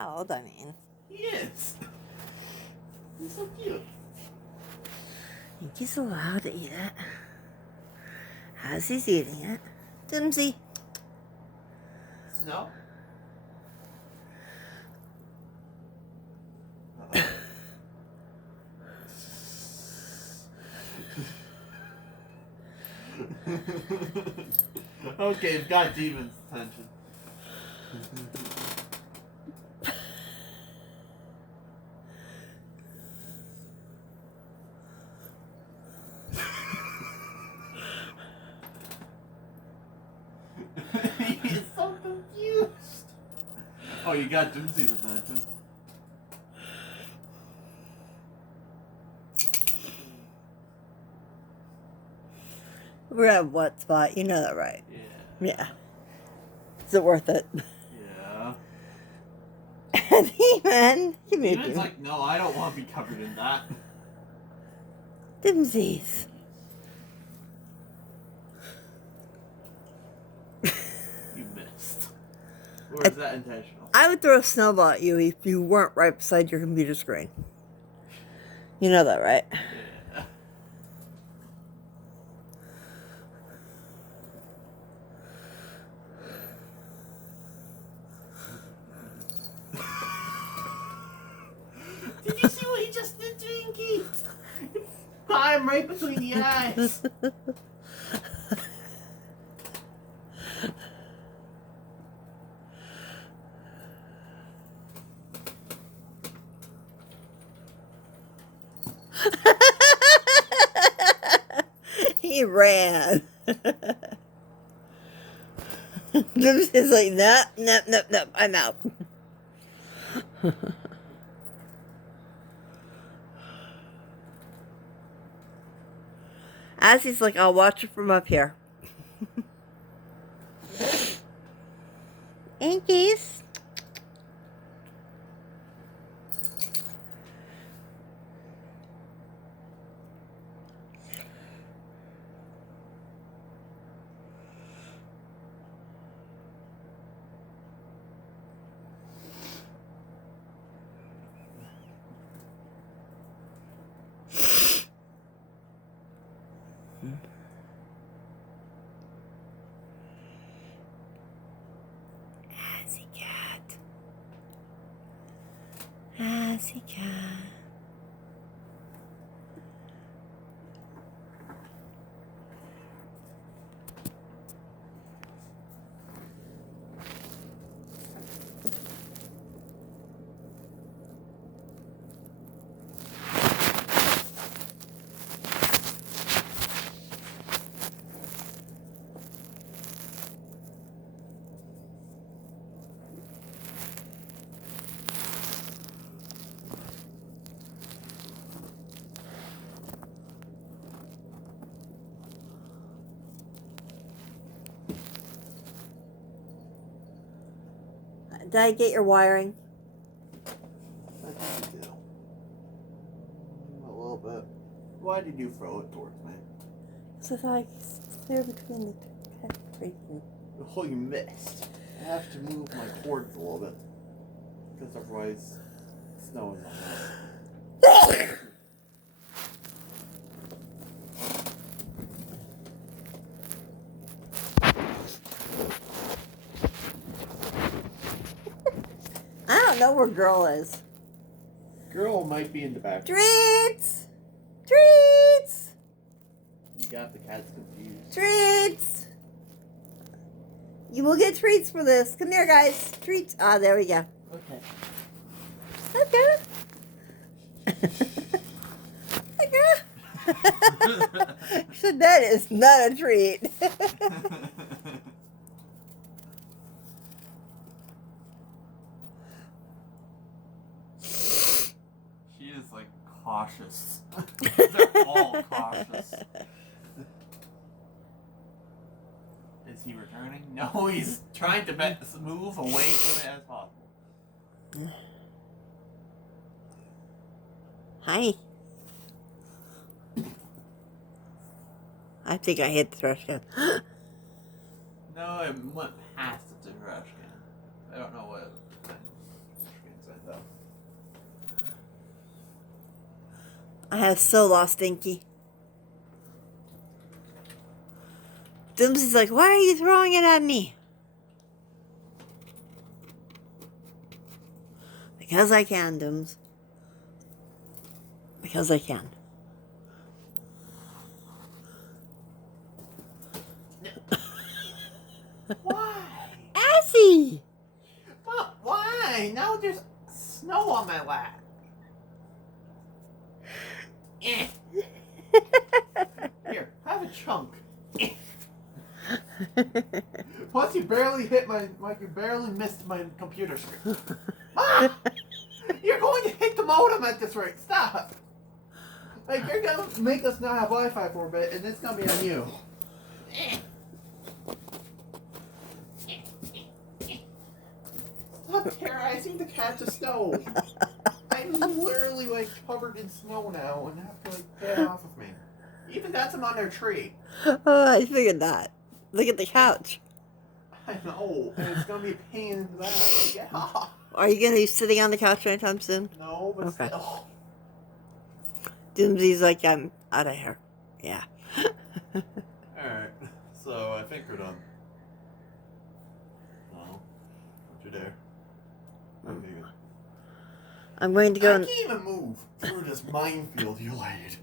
Old, I mean. He is. He's so cute. I think he's allowed to eat it. As he's eating it. Dimsy. Snow? Okay, it's got Demon's attention. He's so confused. Oh, you got Doomsy's attention. We're at what spot? You know that, right? Yeah. Yeah. Is it worth it? Yeah. Demon! You made Demon's like, no, I don't want to be covered in that. Dimsies. You missed. Or is that intentional? I would throw a snowball at you if you weren't right beside your computer screen. You know that, right? Yeah. Did you see what he just did, Twinkie? Got him right between the eyes. He ran. Dimsy's like, nope, I'm out. As he's like, I'll watch it from up here. Yankees. Assy cat. Assy cat. Did I get your wiring? I think you do. A little bit. Why did you throw it towards me? So if I clear between the two. Oh, you missed. I have to move my cords a little bit. Because otherwise, snow is on that. I don't know where girl is. Girl might be in the back. Treats! Treats! You got the cats confused. Treats! You will get treats for this. Come here, guys. Treats. Ah, there we go. Okay. Okay. Okay. So that is not a treat. She is like cautious. They're all cautious. Is he returning? No, he's trying to move away from it as possible. Hi. I think I hit the trash can. No, it went past the trash can. I don't know what. I have so lost Dinky. Dooms is like, why are you throwing it at me? Because I can, Dooms. Because I can. Why? Assy! Well, why? Now there's snow on my lap. Eh. Here, have a chunk. Eh. Plus, you barely hit you barely missed my computer screen. Ah! You're going to hit the modem at this rate. Stop. Like, you're gonna make us not have Wi-Fi for a bit, and it's gonna be on you. Stop terrorizing the cat to snow. I'm literally like covered in snow now and have to like get off of me. You even got some on their tree. Oh, I figured that. Look at the couch. I know, and it's gonna be a pain in the back. Get off. Are you going to be sitting on the couch anytime soon? No, but Okay. still. Doomsy's like, I'm out of here. Yeah. Alright, so I think we're done. No, don't you dare. Okay, good. I'm going to go. I can't even move through this minefield you laid.